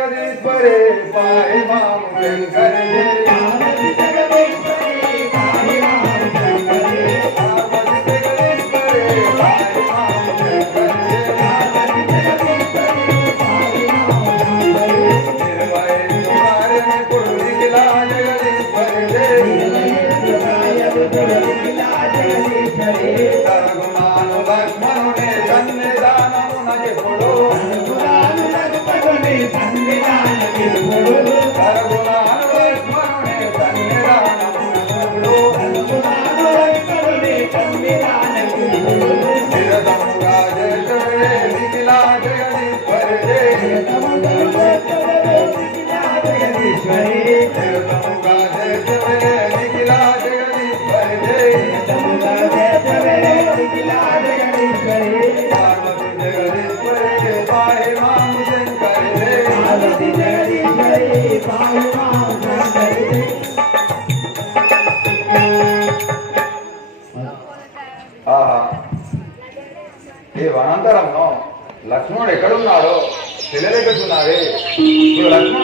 गरीब परे पाए मामूल कर दे ఎక్కడున్నాడో తెలియలేకున్నాడే ఇప్పుడు లక్ష్మణుడు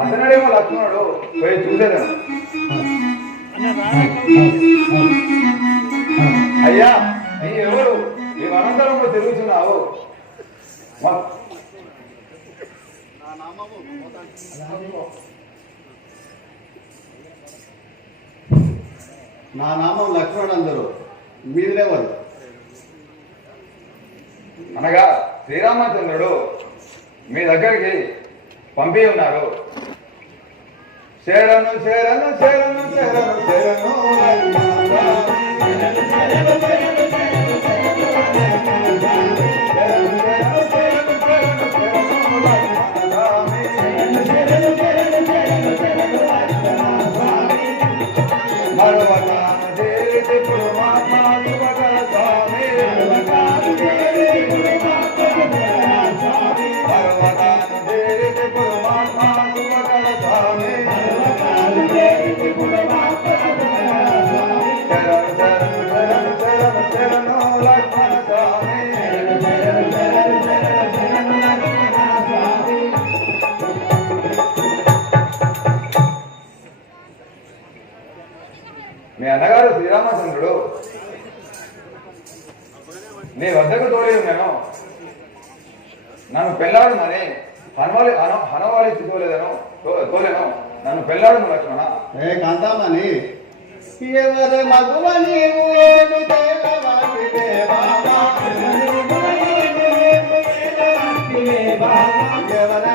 అతనుడేమో లక్ష్మణుడు పోయి చూసేదా అయ్యా నీ ఎవరు? నీ అనంతరంలో తిరుగుతున్నావు. నా నామం లక్ష్మణ్ అందరు. మీరెవరు అనగా శ్రీరామచంద్రుడు మీ దగ్గరికి పంపి ఉన్నారు శరణు శరణు శరణు శరణు శరణు భగవతాను రామచంద్రుడు. నీ వద్దకు తోడి నేను. నన్ను పెళ్ళాడమని హనవాలి హన హనవాలి తోలేదను తోలేను. నన్ను పెళ్ళాడు లక్ష్మణ. ఏ కాంతామణి. ఎవరు మగువ నీవు ఏమి తేలవాటివే బాబా ఎవర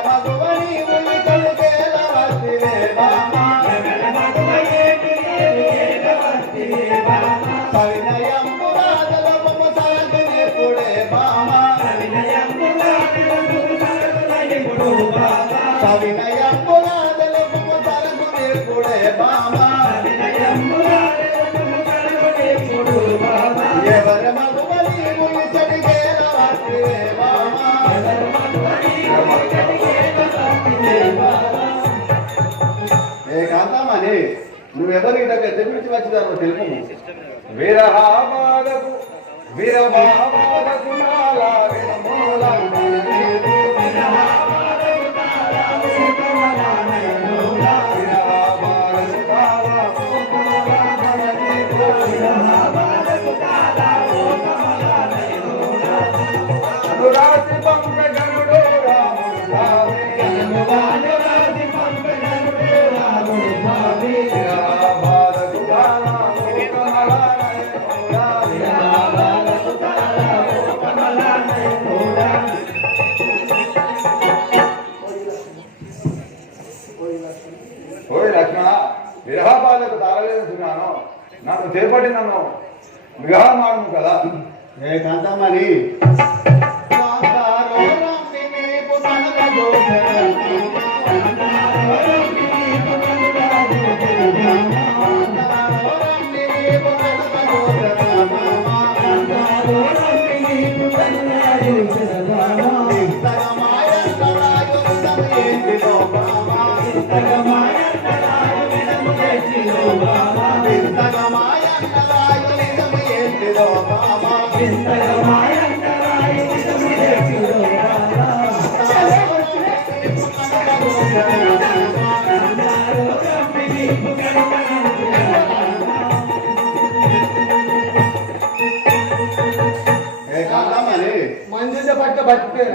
నువ్వెవరు ఇటకు ఎద్దరి నుంచి వచ్చిదాను తెలుపు వీరహాబాదకు వీరబాబాదకు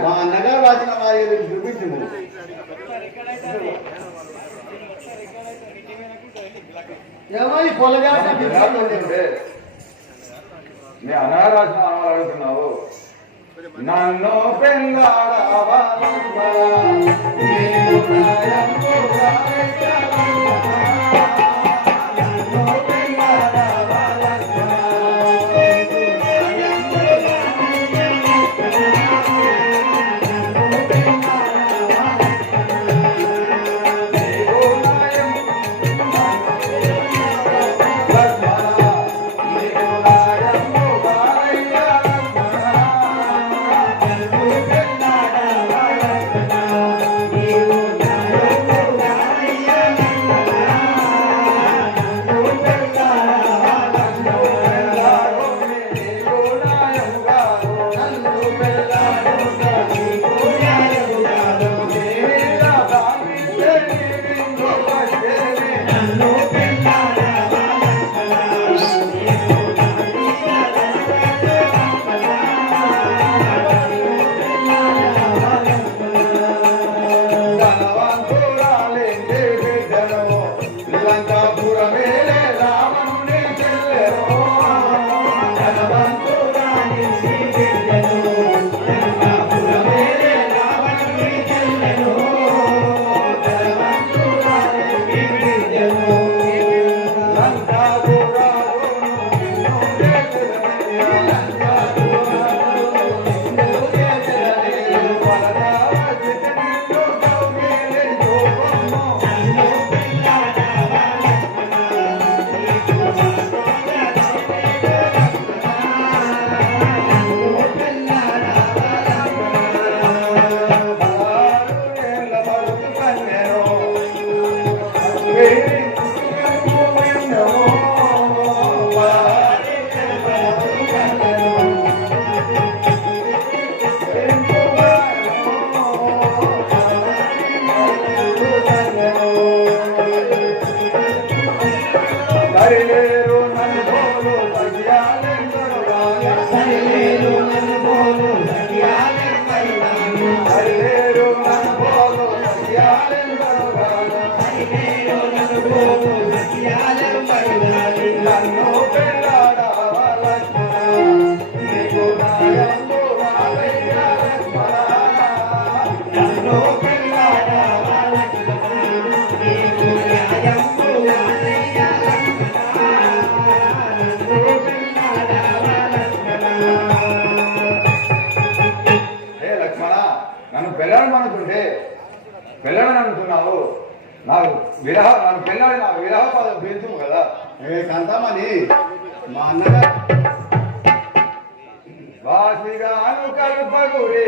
మా అన్నగారు రాసిన వారి చూపించుము. ఏమో ఈ అనాలు అడుగుతున్నావు. నన్ను పెళ్ళాడవా hello అనుకుంటే పెళ్ళాడని అనుకున్నావు. నాకు విరహ నన్ను పెళ్ళాడి నాకు విరహ పదం పెంచుము కదా. ఏ కాంతమ్మని మా అన్నగారు వాసిగాను కల్పగురి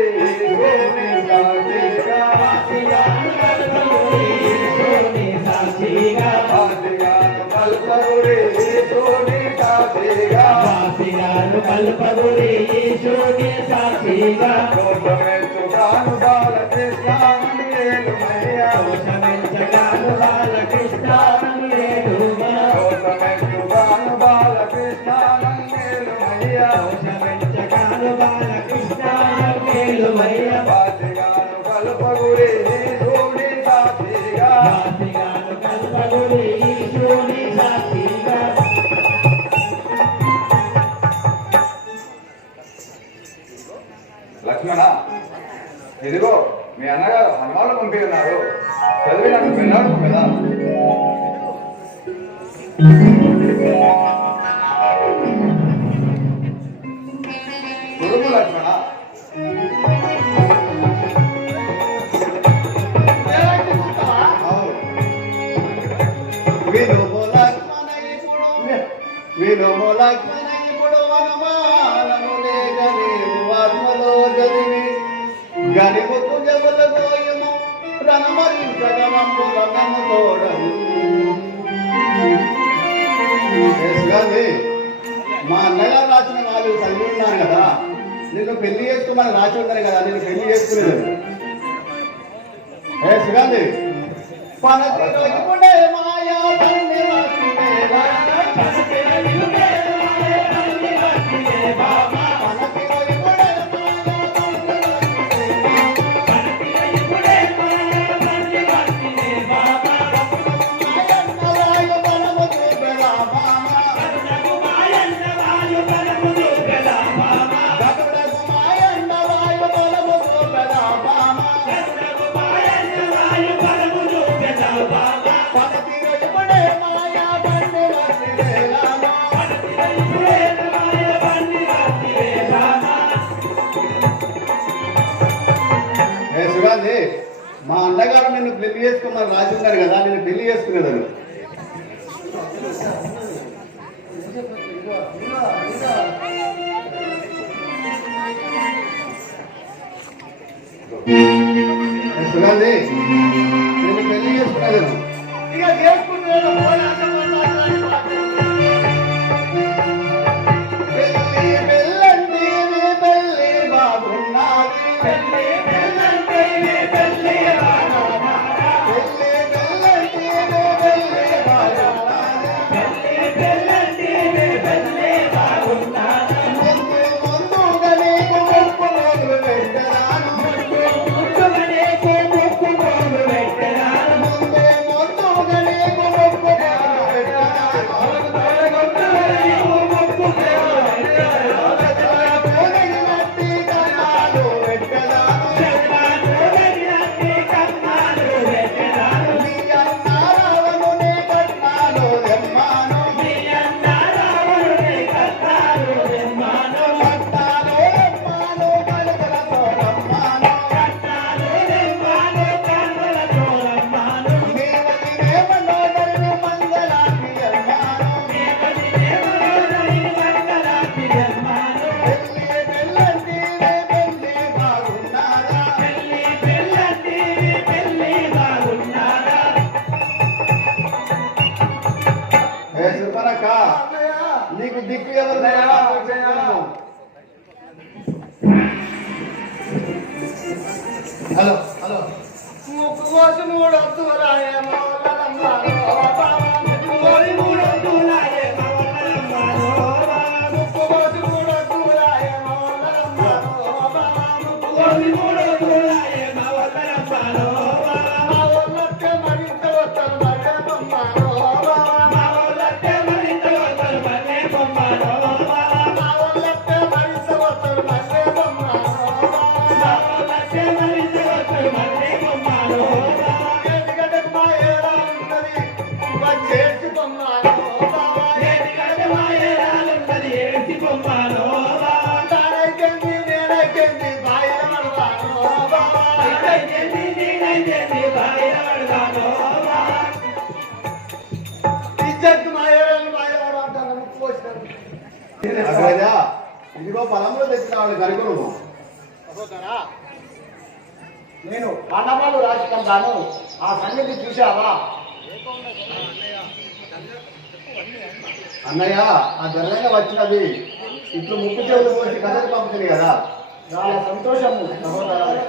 వాసిగాను కల్పగురి భూమి సాక్షిగా. కోటమెత్తుగాను బాలకృష్ణాను ఏలుమయ్యా కోటమెత్తుగాను మా అన్నయ్య రాసిన వాళ్ళు చదివి ఉన్నారు కదా. నీకు పెళ్ళి చేసుకోమని రాసి ఉన్నాను కదా నేను పెళ్ళి చేసుకోలేదు ఏ నన్ను పెళ్ళి చేసుకోమని రాసి ఉన్నారు కదా నేను పెళ్ళి చేసుకునేదాన్ని. ఇదిగో పొలంలో తెచ్చినావాడు గరుగును నేను పండవాళ్ళు రాసుకుంటాను. ఆ సంగతి చూసావా అన్నయ్య ఆ జనంగా వచ్చినది. ఇప్పుడు ముక్కు చెవులు పోసి కథకు పంపుతుంది కదా. చాలా సంతోషము. సహోదరాలు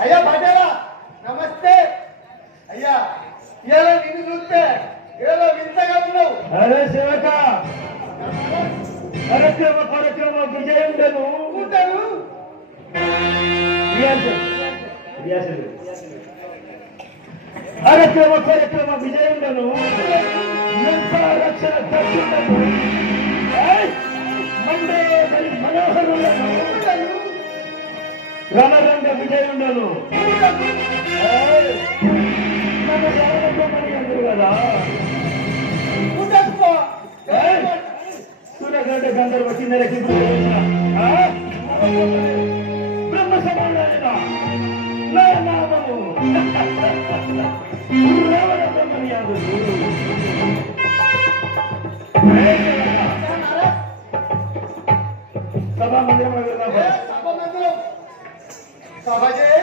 అయ్యా పటేల నమస్తే అయ్యా ఇలా నిన్ను చూస్తే ఏదో వింతగా ఉన్నావు అరే సేవక కార్యక్రమ కార్యక్రమ విజయుండను. ఉంటాను కార్యక్రమ కార్యక్రమ విజయుండను. ఎంత రక్షణ దక్షుండను మండే మనోహరులను. రణరంగ విజయుండను. ఏయ్, నన్ను రావణమని అందరు కదా. ఉండకు ಸುನ ಗಂಡ ಗಂಧರ್ವ ಚಿನ್ನರ ಬ್ರಹ್ಮ ಸಮಾನದ ನಾವು ಬ್ರಹ್ಮನಿಯಾಗುವುದು ಸಭಾ ಮಂದಿರ ಒಳಗೆ ಸಭಾ ಜಯ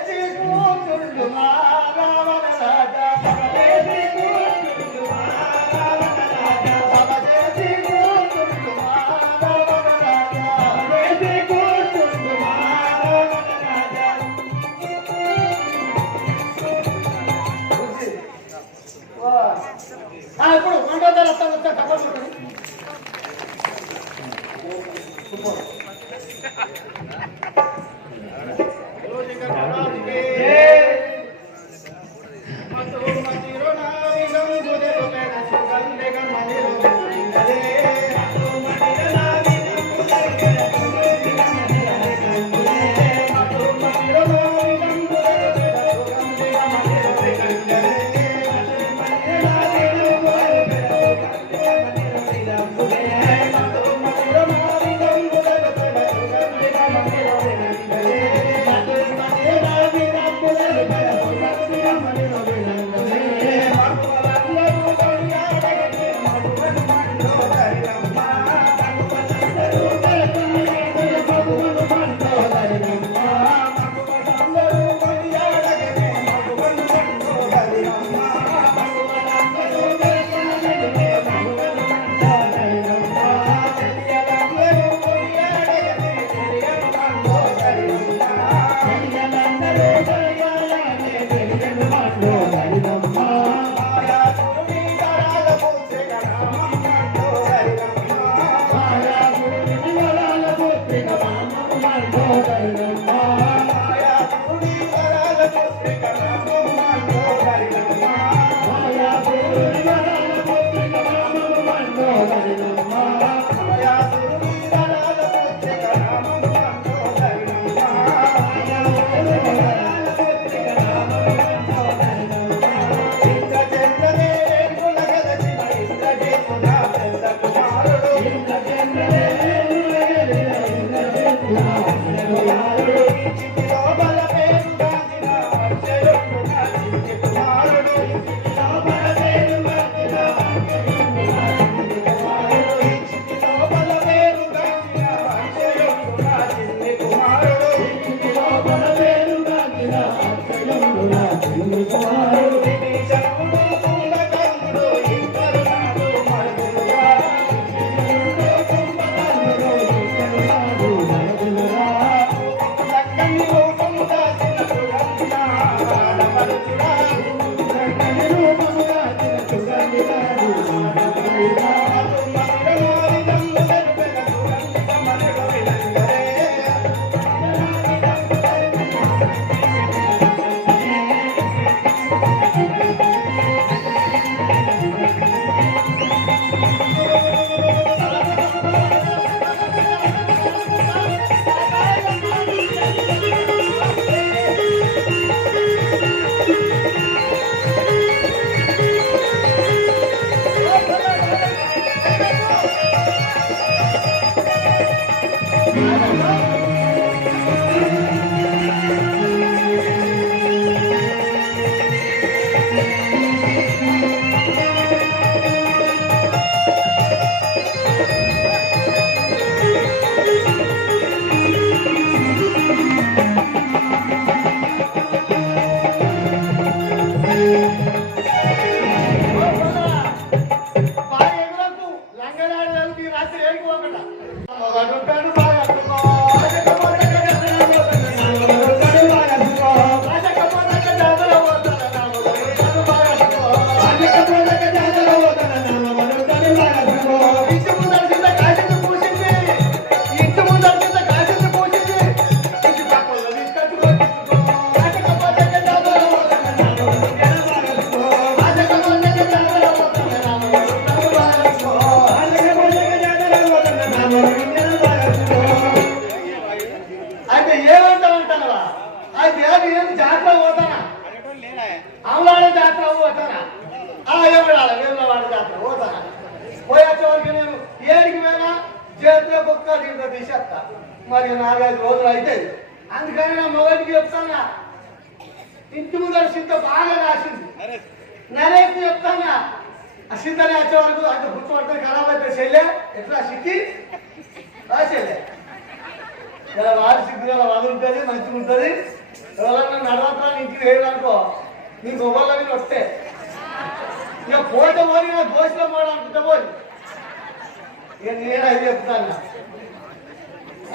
రాసేలే. ఇలా వారి సిగ్గుల వాడు ఉంటుంది మంచిగా ఉంటుంది. ఎవరన్నా నడవతా ఇంటికి వేయాలనుకో నీకు ఒకళ్ళ మీద వస్తే. ఇక పోతే పోని నా దోషలో పోవడం అనుకుంటా పోయి ఇక నేను అది చెప్తాను.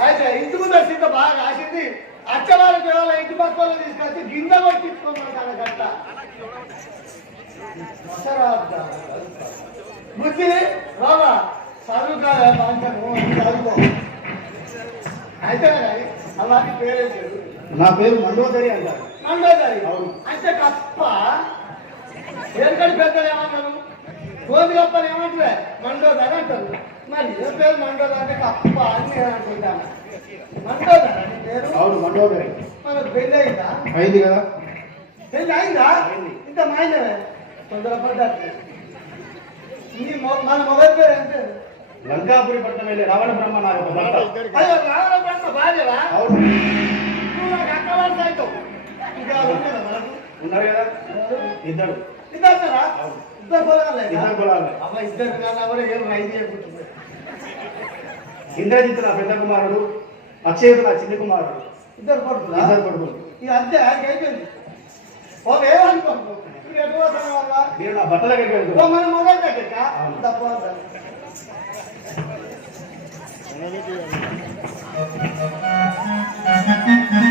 అయితే ఇంటి ముందు సీత బాగా రాసింది. అచ్చవారి పిల్లల ఇంటి పక్కలో తీసుకొచ్చి గింజ కొట్టించుకోమని గట్ట బుద్ధి రావా? నా పేరు మండోదరి అంటారు. మండోదరి. అవును. అంటే కప్ప. వెనకటి పెద్దలు ఏమన్నారు గోధి కప్పలు ఏమంటారు? మండోదరి అంటారు. మరి ఏ పేరు మండోదరి అంటే కప్ప అని నేను అనుకుంటాను. మండోదరి పేరు? అవును మండోదరి. మనకు పెళ్ళి అయిందా? అయింది కదా. పెళ్ళి అయిందా? మాయనే తొందరపడ్డట్టు నీ మన మొదటి పేరు పేరు? లంకాపురి పట్టణం వెళ్ళి రావణ బ్రహ్మ నాకు. అయ్యో రావణ బ్రహ్మ భార్యరా అవును. నాకు అక్కవాడు అవుతావు ఇంకా ఉండదా మనకు? ఉన్నారు కదా? ఇద్దరు. ఇద్దరురా ఇద్దరు పొలాలే ఇద్దరు పొలాలే. అమ్మ ఇద్దరు కూడా ఏం రైతు చేయకుంటుంది ఇంద్రజిత్ నా పెద్ద కుమారుడు అక్షయ్ నా చిన్న కుమారుడు. ఇద్దరు కొడుకులా? ఇద్దరు కొడుకులు. ఇది అంతే అయిపోయింది. ఓ ఏమనుకో ఇప్పుడు ఎటు పోతాను వాళ్ళ నేను నా భర్త దగ్గరికి మన మొదలు దగ్గర తప్ప Thank you.